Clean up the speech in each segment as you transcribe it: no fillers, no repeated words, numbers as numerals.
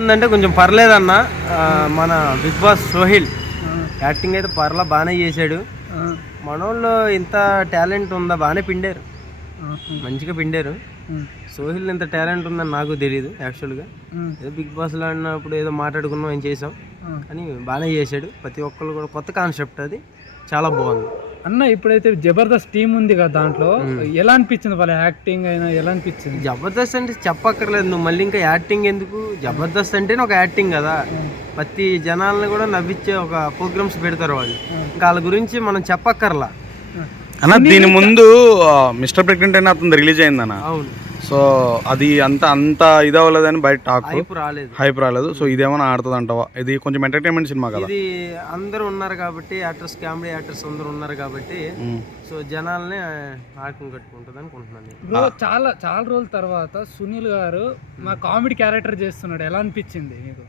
ఉందంటే కొంచెం పర్లేదన్న. మన బిగ్ బాస్ సోహిల్ యాక్టింగ్ అయితే బాగానే చేశాడు. మనోళ్ళు ఇంత టాలెంట్ ఉందా, బాగానే పిండారు, మంచిగా పిండారు. సోహిల్ ఇంత టాలెంట్ ఉందని నాకు తెలియదు యాక్చువల్గా. ఏదో బిగ్ బాస్లో ఆడినప్పుడు ఏదో మాట్లాడుకున్నాం, ఏం చేసాం, కానీ బాగానే చేశాడు. ప్రతి ఒక్కళ్ళు కూడా కొత్త కాన్సెప్ట్, అది చాలా బాగుంది అన్న. ఇప్పుడైతే జబర్దస్త్ టీం ఉంది కదా, దాంట్లో ఎలా అనిపించింది వాళ్ళ యాక్టింగ్ అయినా? ఎలా అనిపించింది? జబర్దస్త్ అంటే చెప్పక్కర్లేదు, నువ్వు మళ్ళీ ఇంకా యాక్టింగ్ ఎందుకు? జబర్దస్త్ అంటేనే ఒక యాక్టింగ్ కదా. ప్రతి జనాలను కూడా నవ్వించే ఒక ప్రోగ్రామ్స్ పెడతారు వాళ్ళు, ఇంకా వాళ్ళ గురించి మనం చెప్పక్కర్లా అన్న. దీని ముందు మిస్టర్ ప్రెగ్నెంట్ అయినా అతను రిలీజ్ అయిందన్న. అవును. సో అది అంత ఇది అవ్వలేదని బయట టాక్, హైప్ రాలేదు. సో ఇదేమన్నా ఆడుతుంది అంటావా? ఇది కొంచెం ఎంటర్టైన్మెంట్ సినిమా కదా. ఇది అందరూ ఉన్నారు కాబట్టి, యాక్టర్స్, కామెడీ యాక్టర్స్ అందరూ ఉన్నారు కాబట్టి, సో జనాల్ని ఆటం కట్టుకుంటుంది అనుకుంటున్నాను. బ్రో, చాలా రోజుల తర్వాత సునీల్ గారు మా కామెడీ క్యారెక్టర్ చేస్తున్నాడు, ఎలా అనిపించింది మీకు?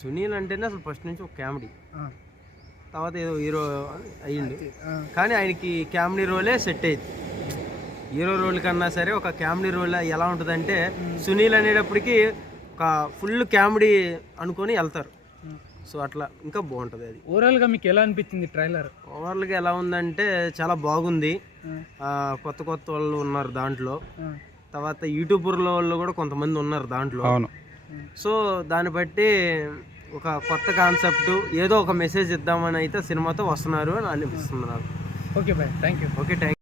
సునీల్ అంటేనే అసలు ఫస్ట్ నుంచి ఒక కామెడీ, తర్వాత ఏదో హీరో అయ్యిండు, కానీ ఆయనకి కామెడీ రోలే సెట్ అయ్యింది. హీరో రోల్ కన్నా సరే ఒక కామెడీ రోల్ ఎలా ఉంటుందంటే, సునీల్ అనేటప్పటికి ఒక ఫుల్ కామెడీ అనుకొని వెళ్తారు. సో అట్లా ఇంకా బాగుంటుంది. అది ఓవరాల్గా మీకు ఎలా అనిపించింది ట్రైలర్? ఓవరాల్గా ఎలా ఉందంటే చాలా బాగుంది. కొత్త వాళ్ళు ఉన్నారు దాంట్లో, తర్వాత యూట్యూబర్ల వాళ్ళు కూడా కొంతమంది ఉన్నారు దాంట్లో. సో దాన్ని బట్టి ఒక కొత్త కాన్సెప్ట్, ఏదో ఒక మెసేజ్ ఇద్దామని అయితే సినిమాతో వస్తున్నారు అని అనిపిస్తుంది నాకు. Okay bye, thank you. Okay, thank you.